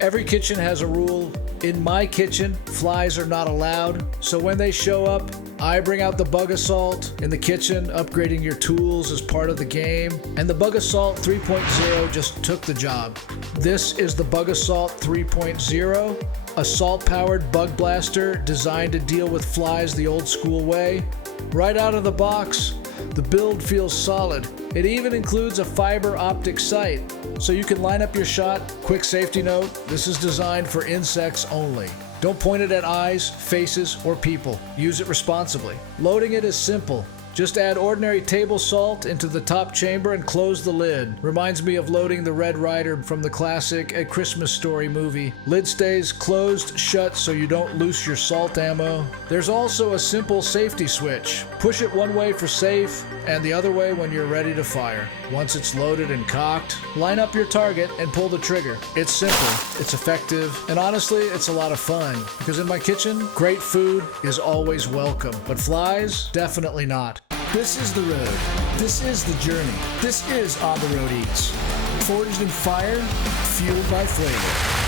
Every kitchen has a rule. In my kitchen, flies are not allowed. So when they show up, I bring out the Bug Assault in the kitchen. Upgrading your tools is part of the game. And the Bug Assault 3.0 just took the job. This is the Bug Assault 3.0, a salt-powered bug blaster designed to deal with flies the old school way. Right out of the box, the build feels solid. It even includes a fiber optic sight, so you can line up your shot. Quick safety note, this is designed for insects only. Don't point it at eyes, faces, or people. Use it responsibly. Loading it is simple. Just add ordinary table salt into the top chamber and close the lid. Reminds me of loading the Red Ryder from the classic A Christmas Story movie. Lid stays closed shut so you don't loose your salt ammo. There's also a simple safety switch. Push it one way for safe and the other way when you're ready to fire. Once it's loaded and cocked, line up your target and pull the trigger. It's simple, it's effective, and honestly, it's a lot of fun. Because in my kitchen, great food is always welcome, but flies, definitely not. This is the road. This is the journey. This is On the Road Eats. Forged in fire, fueled by flavor.